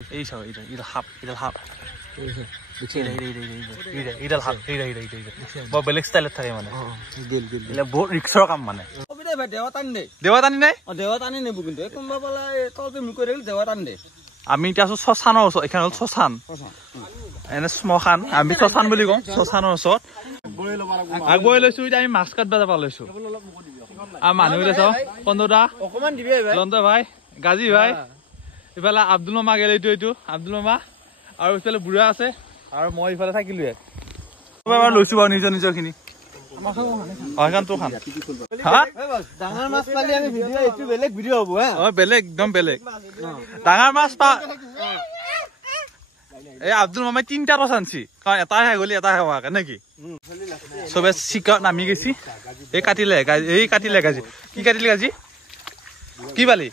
এই চাও এটা হাফ বৰ বেলেগ ষ্টাইলত থাকে মানে বহুত ৰিক্সৰ কাম মানে আমি এতিয়া আছো শ্মশানৰ ওচৰত এইখন হ'ল শ্মশান এনে শ্মশান আমি শ্মশান বুলি কওঁ শ্মশানৰ ওচৰত আগবঢ়াই লৈছো এতিয়া আমি মাছ কাটবা যাব লৈছো আৰু মানুহবিলাক চাওঁ কন্দদা লন্ত ভাই গাজী ভাই ইফালে আব্দুল মামা গেলে এইটো আব্দুল মামা আৰু ইফালে বুঢ়া আছে আৰু মই ইফালে থাকিলো এবাৰ লৈছো বাৰু নিজৰ খিনি বেলেগ একদম বেলেগ ডাঙৰ মাছ পা এই আব্দুল মামাই 3টা মাছ আনছি কাৰণ এটাহে গলি এটাহে হোৱাকে নেকি চবে চিকাৰত নামি গৈছি এই কাটিলে গাজি কি কাটিলে গাজি কি বালি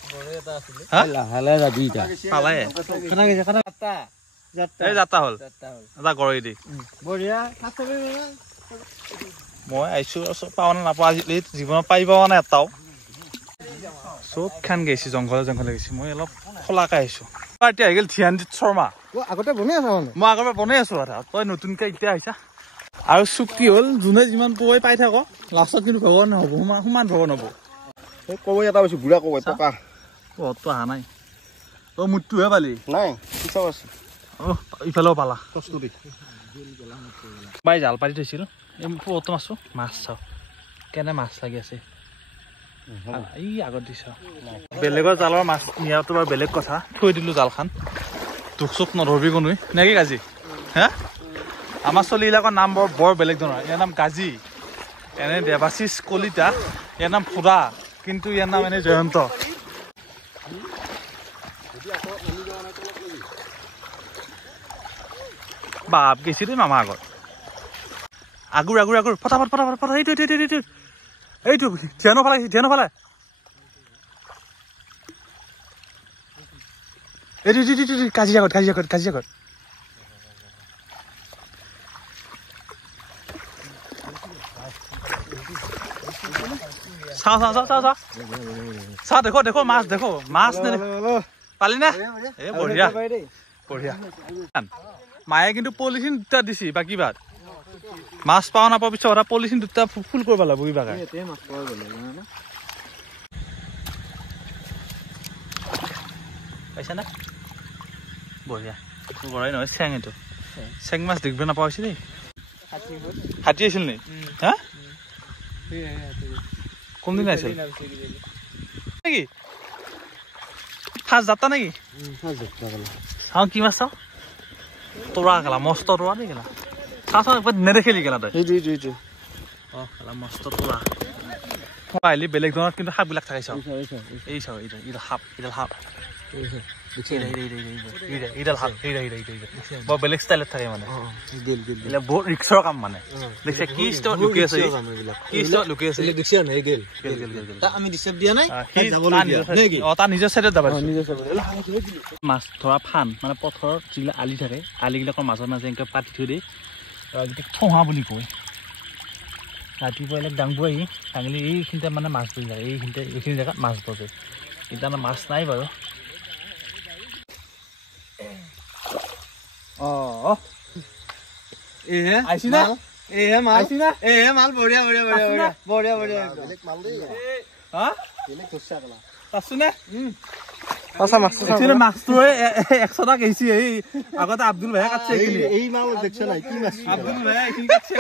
যাত্ৰা হল এটা গৰৈ দি মই আহিছো পাও নে নাপাওঁ আজিকালি জীৱনত পাই পোৱা নাই এটাও চব খান গৈছি জংঘলে গৈছি মই অলপ খোলাকে আহিছো এতিয়া আহি গ'ল ধ্যানজিৎ শৰ্মা আগতে বনাই আছা মই আগৰ পৰা বনাই আছো তই নতুনকে এতিয়া আহিছা আৰু চুক্তি হ'ল যোনে যিমান পই পাই থাক লাষ্টত কিন্তু ভগৱান নহ'ব সমান ভগৱান হ'ব কবই এটা পাইছো বুঢ়া কবই পকা তো অহা নাই তই মুঠটোহে পালি নাই পিছাও আছে ইফালেও পালা বাই জাল পাতি থৈছিল পতো মাছো মাছ চাওঁ কেনে মাছ লাগি আছে এই আগত দিছ বেলেগৰ জালৰ মাছ নিয়াটো বাৰু বেলেগ কথা থৈ দিলো জালখন দুখ চুখ নধৰবি কোনো নেকি গাজি হা আমাৰ চলিবিলাকৰ নাম বৰ বেলেগ ধৰণৰ ইয়াৰ নাম গাজি এনে দেৱাশিষ কলিতা ইয়াৰ নাম ফুৰা কিন্তু ইয়াৰ নাম এনে জয়ন্ত বাপ গেছি দেই মামা আগত আগুৰ ফটাফট এইটো ধ্যানো ফালে এইটো কাজি আগত চাওঁ দেখো মাছ পালি নে এ বঢ়িয়া মায়ে কিন্তু পলিথিন 2টা দিছি বাকী বাদ মাছ পাও নাপাওঁ পিছত পলিথিন 2টা ফুল কৰিব লাগিব কিবাকে পাইছা না বঢ়িয়া গৰাই নহয় চেং এইটো চেং মাছ দেখিব নাপাওঁ হৈছে দেই হাতী আছিল নি হা কোনদিন আহিছিল নেকি ফাৰ্ষ্ট যাত্ৰা নেকি চাওঁ কি মাছ চাওঁ তোৰা গেলা মস্ত তোৰা নি গেলা চাওঁ একবাৰ নেদেখিলি গেলা তই মস্ত তোৰা আহিলি বেলেগ ধৰণৰ কিন্তু সাপবিলাক থাকে চাওঁ এই চাওঁ এইডাল সাপ বৰ বেলেগ ষ্টাইলত থাকে মানে বহুত ৰিক্সৰ কাম মানে দেখিছে কি ষ্টত লুকি আছে তাৰ নিজৰ চাইডত যাব মাছ ধৰা ফান মানে পথাৰত যিবিলাক আলি থাকে আলিবিলাকৰ মাজে এনেকৈ পাতি থৈ দিয়ে ঠোহা বুলি কয় ৰাতিপুৱা এইবিলাক দাংবোৰ আহি দাঙিলে এইখিনিতে মানে মাছ ধৰি যায় এইখিনি জেগাত মাছ ধৰে এতিয়া মাছ নাই বাৰু মাল বঢ়িয়া মাছটো 100 টকা কেজি আগতে আব্দুল ভাই কাটছে এই মাল দেখছ নাই কি মাছ আব্দুল ভাই এইখিনি কাটছে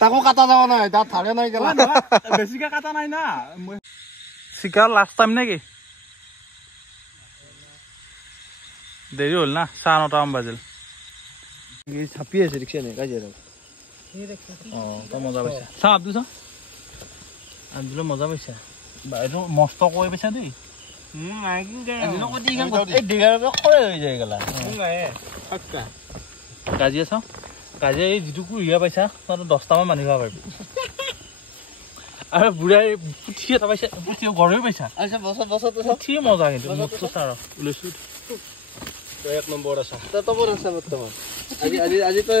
তাকো কাটা যাব নাই তাত ধাৰে নাই গেলা বেছিকে কাটা নাই না চিকাৰ লাষ্ট টাইম নেকি দেৰি হ'ল না 9:30 বাজিল ছাপি আছে ৰিক্সা নাই কাজিয়া তই মজা পাইছা চা আব্দুল মজা পাইছা এইটো মস্ত কৈ পাইছা দেই কাজিয়া চাওঁ কাজিয়া এই যিটো কুৰিয়া পাইছা তই 10টামান মানুহ খাব পাৰিবি আৰু বুঢ়াই পুঠি এটা পাইছা পুঠি গৰৈ পাইছা পুঠি মজা কিন্তু মুখটো চাৰ লৈছো 1 নম্বৰ আছে বৰ্তমান আজি তই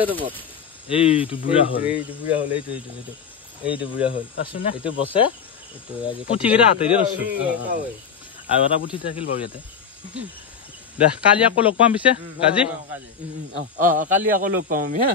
এইটো বুঢ়া হ'ল এইটো বুঢ়া হ'ল আছে না এইটো বসে পুঠিকেইটা হাতেৰে ৰৈছো আৰু এটা পুঠি থাকিল বাৰু ইয়াতে দে কালি আকৌ লগ পাম পিছে কাজি কালি আকৌ লগ পাম আমি হা